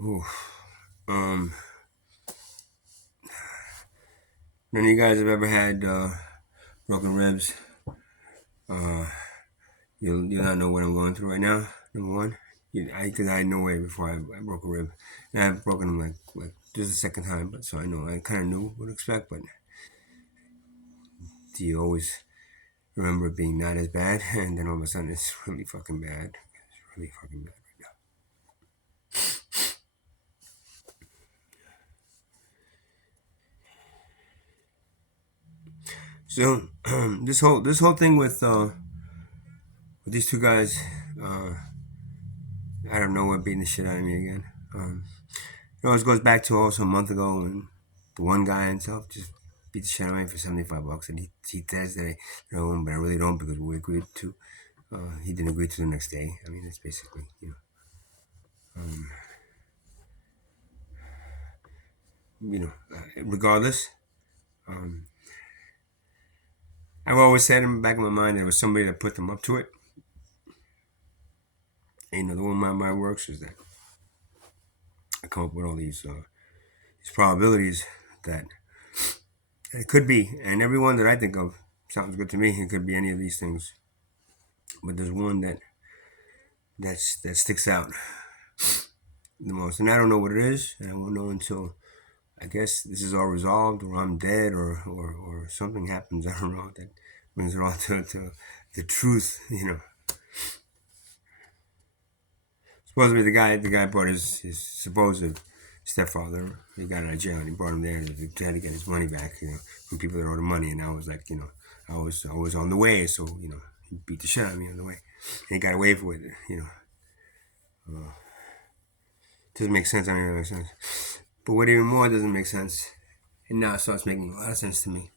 Ooh. Um, None of you guys have ever had broken ribs. Uh, you'll not know what I'm going through right now. Number one, because I had no way before I broke a rib, and I've broken them like this is the second time, but so I know I kind of knew what to expect. But do you always remember it being not as bad, and then all of a sudden it's really fucking bad. It's really fucking bad right now. So this whole thing with these two guys, uh, I don't know what beating the shit out of me again. It always goes back to also a month ago when the one guy himself just beat the shit out of me for $75, and he says that I owe him, but I really don't because we agreed to. He didn't agree to the next day. I mean, that's basically regardless. Um, I've always said in the back of my mind that it was somebody that put them up to it. And, the one of my works is that I come up with all these probabilities that it could be, and every one that I think of sounds good to me. It could be any of these things, but there's one that sticks out the most, and I don't know what it is, and I won't know until I guess this is all resolved, or I'm dead, or something happens. I don't know that brings it all to the truth. Supposedly the guy brought his supposed stepfather. He got out of jail, and he brought him there to try to get his money back. From people that owed him money, and I was like, I was on the way, so he beat the shit out of me on the way, and he got away with it. Doesn't make sense. I don't even make sense. But what even more doesn't make sense, and now it starts making a lot of sense to me.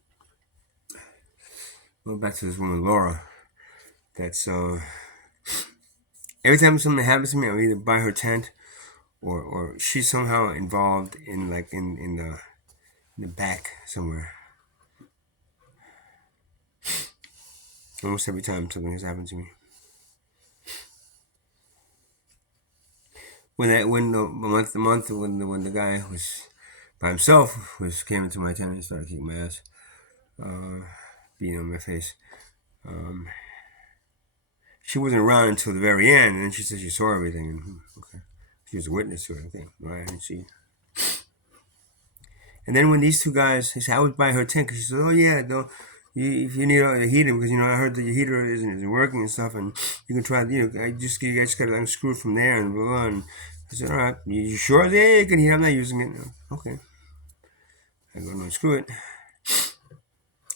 Going back to this woman Laura, that's every time something happens to me, I'm either by her tent or she's somehow involved in like in the back somewhere. Almost every time something has happened to me. When the month when the guy was by himself came into my tent and started kicking my ass, uh, beating on my face. Um, she wasn't around until the very end, and then she said she saw everything. And okay, she was a witness to everything, right? And then when these two guys, he said I was by her tent because she said, "Oh yeah, don't if you need a heater because I heard that your heater isn't working and stuff, and you can try. I just gotta unscrew it from there and blah blah." And I said, "All right, you sure? Yeah, you can heat. I'm not using it. Okay." I go to unscrew it,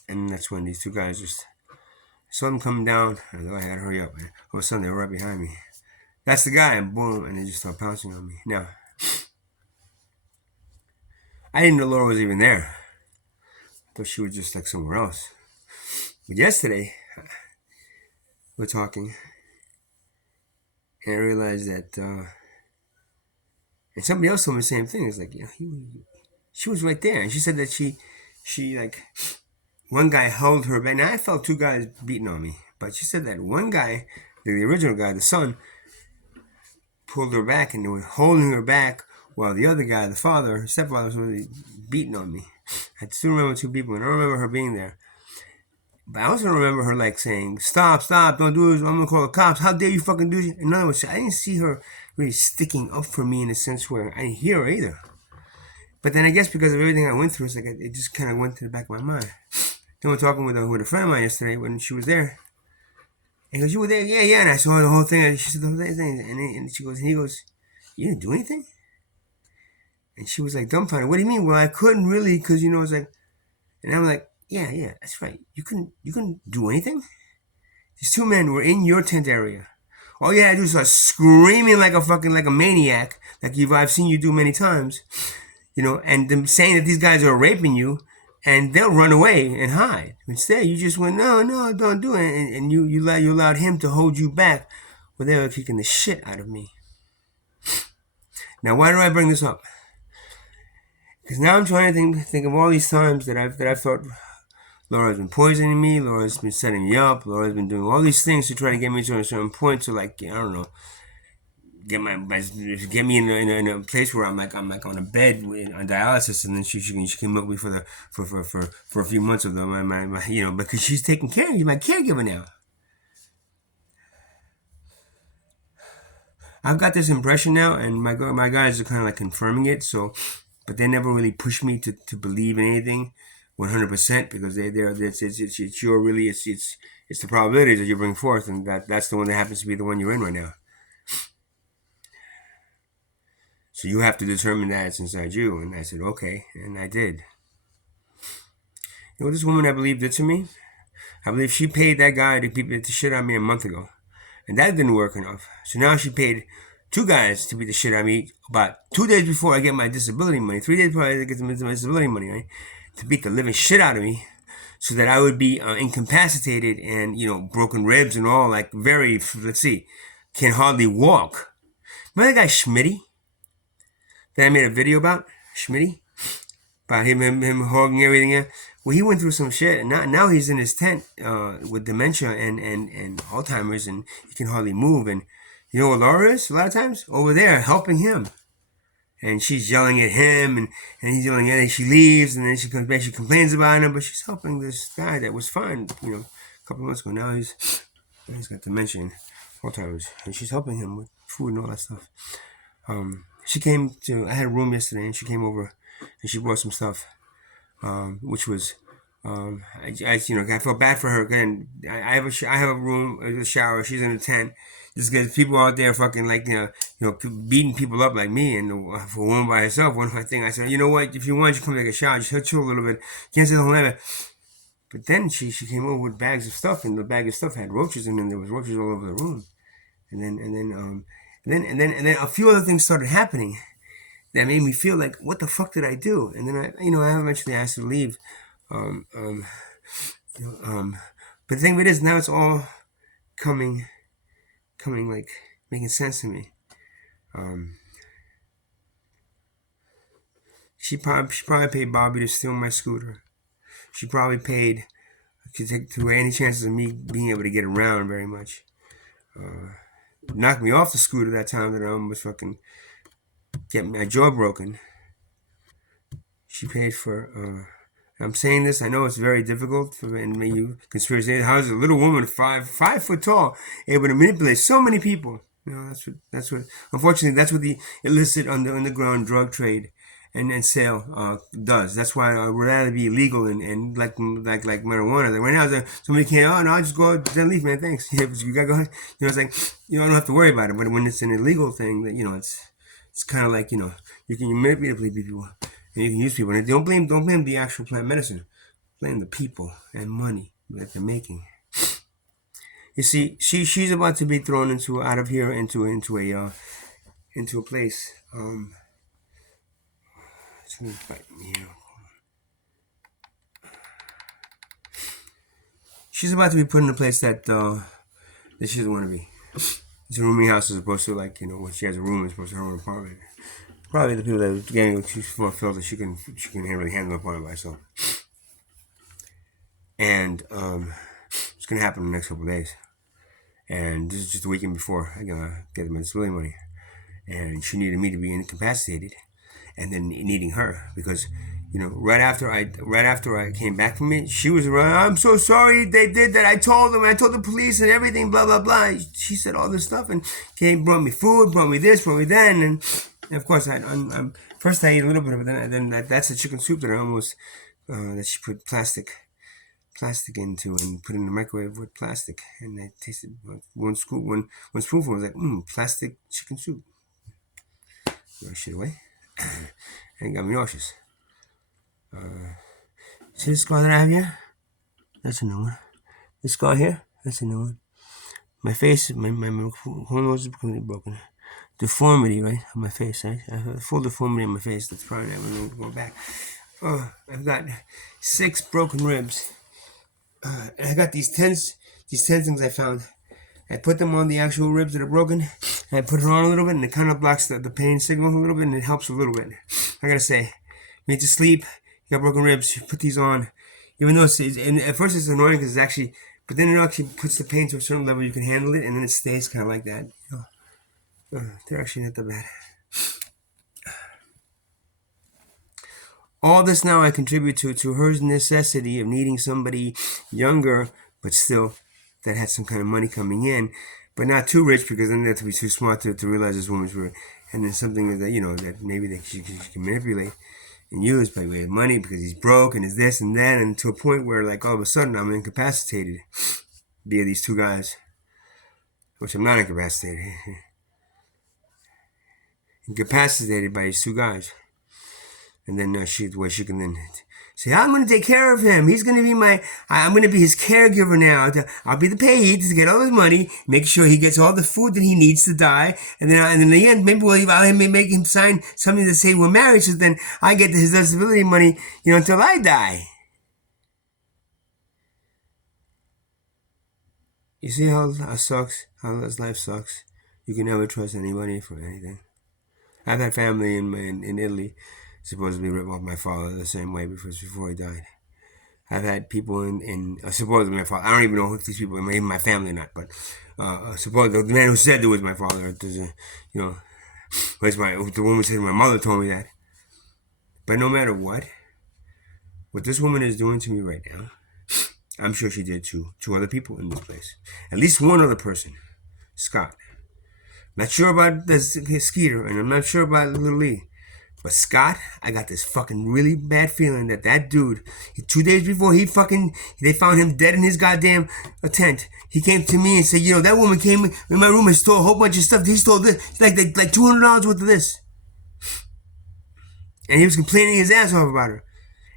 and that's when these two guys just saw them coming down. I thought I had to hurry up. And all of a sudden, they were right behind me. That's the guy, and boom, and they just start pouncing on me. Now, I didn't know Laura was even there. I thought she was just like somewhere else. But yesterday, we're talking, and I realized that, and somebody else told me the same thing. It's like, she was right there, and she said that she like, one guy held her back. Now I felt two guys beating on me, but she said that one guy, the original guy, the son, pulled her back, and they were holding her back while the other guy, the father, her stepfather, was really beating on me. I still remember two people, and I don't remember her being there. But I also remember her like saying, "Stop, stop, don't do this. I'm gonna call the cops. How dare you fucking do this?" In other words, I didn't see her really sticking up for me in a sense where I didn't hear her either. But then I guess because of everything I went through, it's like it just kind of went to the back of my mind. Then we're talking with a friend of mine yesterday when she was there. And he goes, "You were there?" "Yeah, yeah." And I saw the whole thing. And she said the whole thing. And she goes, and he goes, "You didn't do anything?" And she was like dumbfounded. "What do you mean?" "Well, I couldn't really, cause it's like." And I'm like, "Yeah, yeah, that's right. You couldn't do anything. These two men were in your tent area. All you had to do was start screaming like a fucking like a maniac, like I've seen you do many times, and them saying that these guys are raping you, and they'll run away and hide. Instead, you just went, no, no, don't do it, and you allowed him to hold you back, where they were kicking the shit out of me." Now, why do I bring this up? Because now I'm trying to think of all these times that I've thought Laura's been poisoning me, Laura's been setting me up, Laura's been doing all these things to try to get me to a certain point. So, like, I don't know, get me in a place where I'm like on a bed on dialysis, and then she can milk me for a few months of them, my because she's taking care of you, my caregiver now. I've got this impression now, and my guys are kind of like confirming it. So, but they never really push me to believe in anything 100% because it's your really it's the probabilities that you bring forth, and that's the one that happens to be the one you're in right now. So you have to determine that it's inside you. And I said, okay. And I did. You know what this woman, I believe, did to me? I believe she paid that guy to beat the shit out of me a month ago. And that didn't work enough. So now she paid 2 guys to beat the shit out of me about 2 days before I get my disability money. 3 days before I get my disability money, right? To beat the living shit out of me. So that I would be incapacitated and, broken ribs and all, like very, let's see, can hardly walk. Remember that guy Schmitty? That I made a video about? Schmitty? About him hogging everything. Well, he went through some shit, and now he's in his tent with dementia and Alzheimer's, and he can hardly move. And you know what Laura is? A lot of times over there helping him, and she's yelling at him, and he's yelling at her. And she leaves, and then she comes back. She complains about him, but she's helping this guy that was fine, a couple of months ago. Now he's got dementia and Alzheimer's, and she's helping him with food and all that stuff. She came to. I had a room yesterday, and she came over, and she brought some stuff, which was, I felt bad for her. Again, I have a room, a shower. She's in a tent. Just because people out there fucking like beating people up like me, and for a woman by herself. One of my things, I said, you know what? If you want, you come take a shower. Just chill a little bit. Can't say the whole night. But then she came over with bags of stuff, and the bag of stuff had roaches in it. And there was roaches all over the room, and then a few other things started happening that made me feel like, what the fuck did I do? And then I eventually asked her to leave. But the thing of it is, now it's all coming, like making sense to me. She probably paid Bobby to steal my scooter. She probably paid to take away any chances of me being able to get around very much. Knocked me off the scooter that time that I almost fucking get my jaw broken. She paid for. I'm saying this. I know it's very difficult for you conspiracy. How is a little woman 5 foot tall able to manipulate so many people? That's what. Unfortunately, that's what the illicit underground drug trade and sale does. That's why I would rather be illegal and like marijuana. Like right now, somebody can't. Oh no, I just go then leave, man. Thanks. You gotta go. It's like I don't have to worry about it. But when it's an illegal thing, that it's kind of like you can manipulate people. And you can use people. And don't blame the actual plant medicine. Blame the people and money that they're making. You see, she's about to be thrown out of here into a place. She's about to be put in a place that she doesn't want to be. It's a rooming house as opposed to when she has a room as opposed to her own apartment. Probably the people that are getting she felt that she can really handle a part by herself. And it's gonna happen in the next couple of days. And this is just the weekend before I gotta get my disability money. And she needed me to be incapacitated, and then needing her because right after I came back from it, she was around. I'm so sorry they did that. I told them. I told the police and everything. Blah blah blah. She said all this stuff and brought me food, brought me this, brought me that, and of course I'm first I ate a little bit of it. Then that's the chicken soup that I almost that she put plastic into and put in the microwave with plastic, and I tasted one spoonful. I was like, plastic chicken soup. Throw that shit away. And it got me nauseous. See the scar that I have here? That's a new one. This scar here? That's a new one. My face, my whole nose is completely broken. Deformity, right, on my face, right? I have a full deformity on my face. That's probably never going to go back. I've got 6 broken ribs. And I got these tens things I found. I put them on the actual ribs that are broken. And I put it on a little bit, and it kind of blocks the pain signal a little bit, and it helps a little bit. I gotta say, you need to sleep. You got broken ribs. You put these on, even though and at first it's annoying because it's actually, but then it actually puts the pain to a certain level you can handle it, and then it stays kind of like that. They're actually not that bad. All this now I contribute to her necessity of needing somebody younger, but still that had some kind of money coming in, but not too rich because then they have to be too smart to realize this woman's worth. And then something that that maybe she can manipulate and use by way of money because he's broke and is this and that, and to a point where like all of a sudden I'm incapacitated via these two guys, which I'm not incapacitated. Incapacitated by these two guys. And then she can then say, I'm going to take care of him. He's going to be I'm going to be his caregiver now. I'll be the paid to get all his money, make sure he gets all the food that he needs to die. And then in the end, maybe I'll make him sign something to say we're married, so then I get his disability money, until I die. You see how sucks, how this life sucks? You can never trust anybody for anything. I've had family in Italy supposedly rip off my father the same way before he died. I've had people in supposedly my father. I don't even know if these people are even my family or not, but supposedly the man who said it was my father, was the woman said my mother told me that. But no matter what this woman is doing to me right now, I'm sure she did to other people in this place. At least one other person, Scott. Not sure about Skeeter, and I'm not sure about Little Lee. But Scott, I got this fucking really bad feeling that dude, 2 days before they found him dead in his goddamn tent, he came to me and said, that woman came in my room and stole a whole bunch of stuff. He stole this, like $200 worth of this. And he was complaining his ass off about her.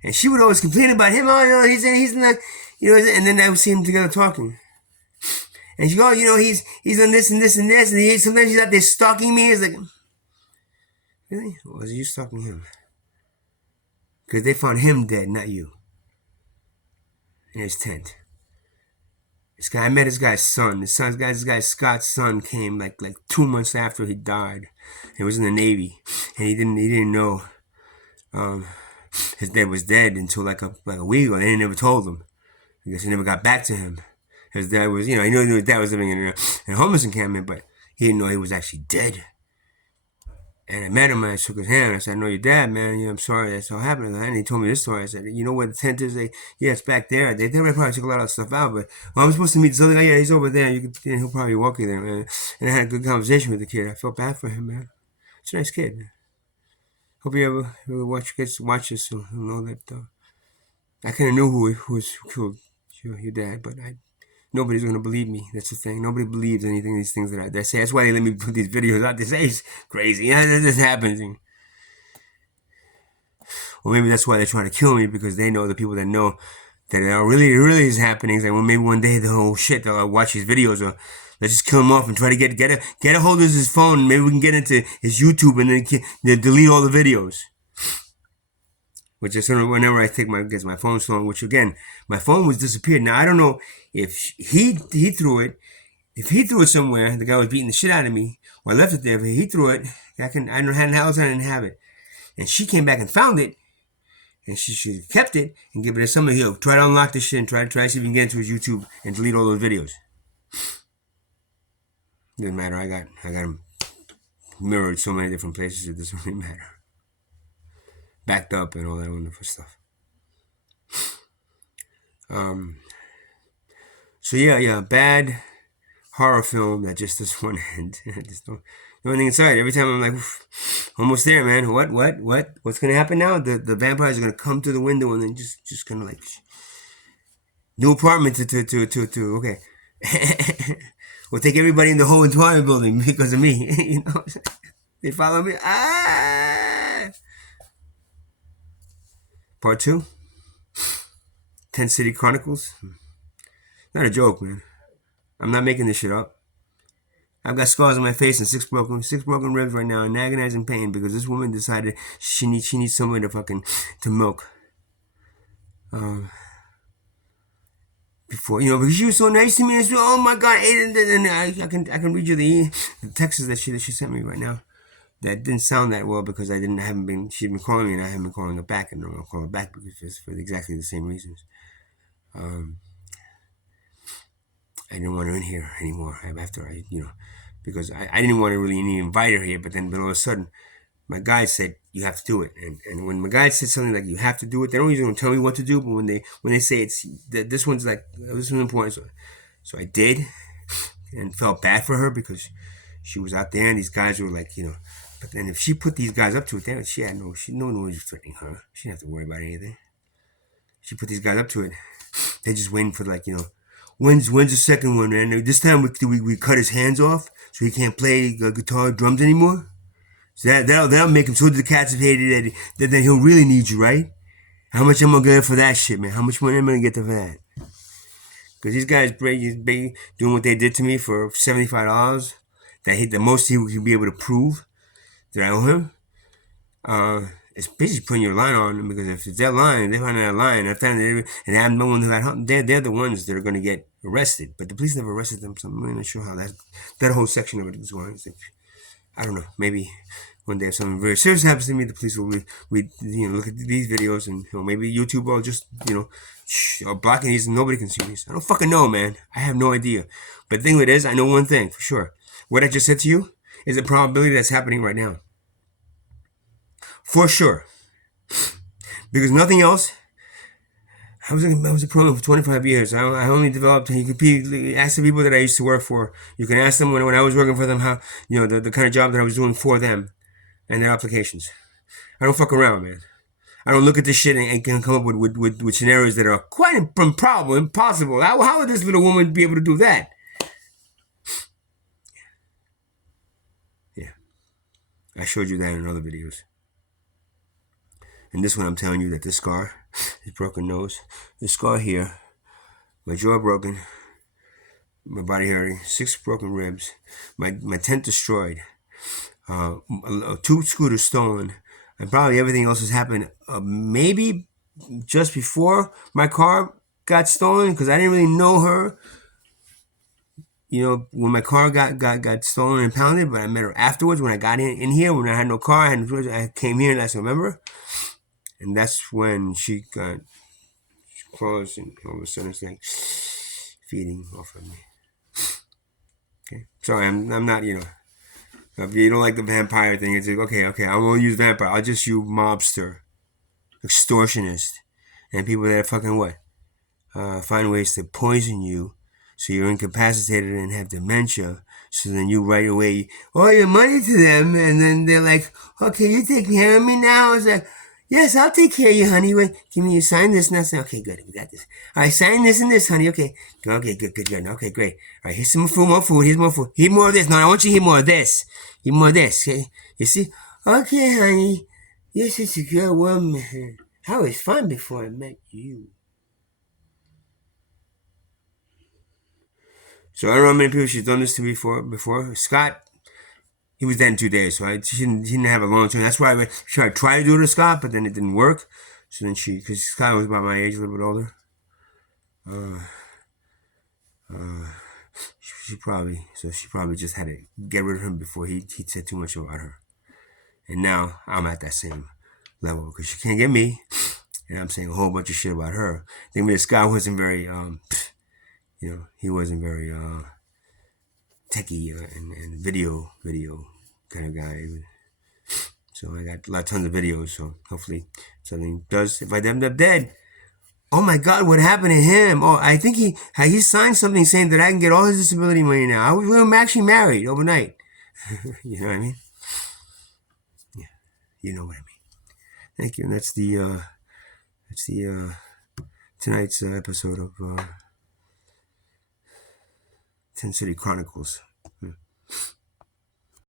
And she would always complain about him. Oh, he's not, and then I would see them together talking. And she go, he's done this and this and this. And sometimes he's out there stalking me. It's like, really? Or was you stalking him? Because they found him dead, not you. In his tent. I met this guy's son. This guy's Scott's son came like 2 months after he died. He was in the Navy, and he didn't know his dad was dead until like a week ago. They never told him. I guess he never got back to him. His dad was, he knew his dad was living in a homeless encampment, but he didn't know he was actually dead. And I met him, and I shook his hand. I said, I know your dad, man. I'm sorry that's all happened. And he told me this story. I said, you know where the tent is? Yeah, it's back there. They probably took a lot of stuff out, but I'm supposed to meet this other guy. Yeah, he's over there. He'll probably walk you there, man. And I had a good conversation with the kid. I felt bad for him, man. It's a nice kid. Hope you ever watch this, so you'll know that. I kind of knew who killed your dad, but nobody's going to believe me. That's the thing. Nobody believes anything these things that I say. That's why they let me put these videos out. They say it's crazy. This happens. Or maybe that's why they're trying to kill me, because they know the people that know that it really is happening. It's like, well, maybe one day they'll watch these videos, or let's just kill him off and try to get a hold of his phone. Maybe we can get into his YouTube and then delete all the videos. Which is whenever I take my phone stolen, which again, my phone was disappeared. Now I don't know if he threw it. If he threw it somewhere, the guy was beating the shit out of me, or I left it there. If he threw it, I don't know how else I didn't have it. And she came back and found it, and she kept it and give it to somebody. Try to unlock this shit and try to see if you can get into his YouTube and delete all those videos. Didn't matter. I got him mirrored so many different places. It doesn't really matter. Backed up and all that wonderful stuff. So yeah, bad horror film that just doesn't want to end. Just don't anything inside. Every time I'm like, almost there, man. What's gonna happen now? The vampires are gonna come to the window and then just gonna like new apartment to okay. We'll take everybody in the whole entire building because of me. They follow me. Part 2, Tent City Chronicles. Not a joke, man. I'm not making this shit up. I've got scars on my face and six broken ribs right now, in agonizing pain because this woman decided she needs somebody to milk. Before, because she was so nice to me. And oh my God, and I can read you the texts that she sent me right now. That didn't sound that well because she'd been calling me and I haven't been calling her back, and I'm gonna call her back because for exactly the same reasons. I didn't want her in here anymore after I, because I didn't want to really even invite her here. But all of a sudden, my guide said you have to do it, and when my guide said something like you have to do it, they don't usually tell me what to do. But when they say this one's like this one's important, so I did, and felt bad for her because she was out there and these guys were like, But then if she put these guys up to it, no one was threatening her. She didn't have to worry about anything. She put these guys up to it. They're just waiting for when's the second one, man? This time we cut his hands off so he can't play guitar, drums anymore. So that'll make him so decapitated that then he'll really need you, right? How much am I gonna get for that shit, man? How much money am I gonna get for that? Because these guys doing what they did to me for $75. The most he would be able to prove that I owe him. It's basically putting your line on them, because if they're lying, they're finding that lying, and they have no one who had help. They're the ones that are going to get arrested. But the police never arrested them, so I'm really not sure how that whole section of it is going. I don't know. Maybe one day if something very serious happens to me, the police will look at these videos, and maybe YouTube will just or blocking these and nobody can see these. I don't fucking know, man. I have no idea. But the thing with it is, I know one thing for sure. What I just said to you is a probability that's happening right now. For sure. Because nothing else. I was a program for 25 years. I only developed. You could ask the people that I used to work for. You can ask them when I was working for them how the kind of job that I was doing for them and their applications. I don't fuck around, man. I don't look at this shit and can come up with scenarios that are quite improbable, impossible. How would this little woman be able to do that? Yeah, I showed you that in other videos. And this one, I'm telling you that this scar, this broken nose, this scar here, my jaw broken, my body hurting, 6 broken ribs, my tent destroyed, 2 scooters stolen, and probably everything else has happened maybe just before my car got stolen, because I didn't really know her, when my car got stolen and impounded, but I met her afterwards when I got in here, when I had no car, I came here, and that's remember. And that's when she got close, and all of a sudden it's like feeding off of me. Okay, sorry, I'm not, if you don't like the vampire thing, it's like, okay, I won't use vampire. I'll just use mobster, extortionist, and people that fucking what? Find ways to poison you so you're incapacitated and have dementia. So then you right away owe your money to them, and then they're like, okay, you take care of me now. It's like, yes, I'll take care of you, honey. Wait, give me, you sign this. And I say, okay, good, we got this. All right, sign this and this, honey. Okay, good. Okay, great. All right, here's some more food. Here's more food. Here's more of this. No, I want you to hear more of this. Hear more of this. Okay, you see? Okay, honey. You're such a good woman. I was fun before I met you. So I don't know how many people she's done this to before. Scott, he was dead in 2 days, so she didn't have a long term. That's why I tried to do it to Scott, but then it didn't work. So then because Scott was about my age, a little bit older. She probably just had to get rid of him before he said too much about her. And now I'm at that same level because she can't get me, and I'm saying a whole bunch of shit about her. Then with Scott wasn't very, he wasn't very techie and video kind of guy. So I got tons of videos. So hopefully something does. If I end up dead, oh my God, what happened to him? Oh, I think he signed something saying that I can get all his disability money now. We were actually married overnight. You know what I mean? Yeah, you know what I mean. Thank you. And that's the tonight's episode of Tent City Chronicles.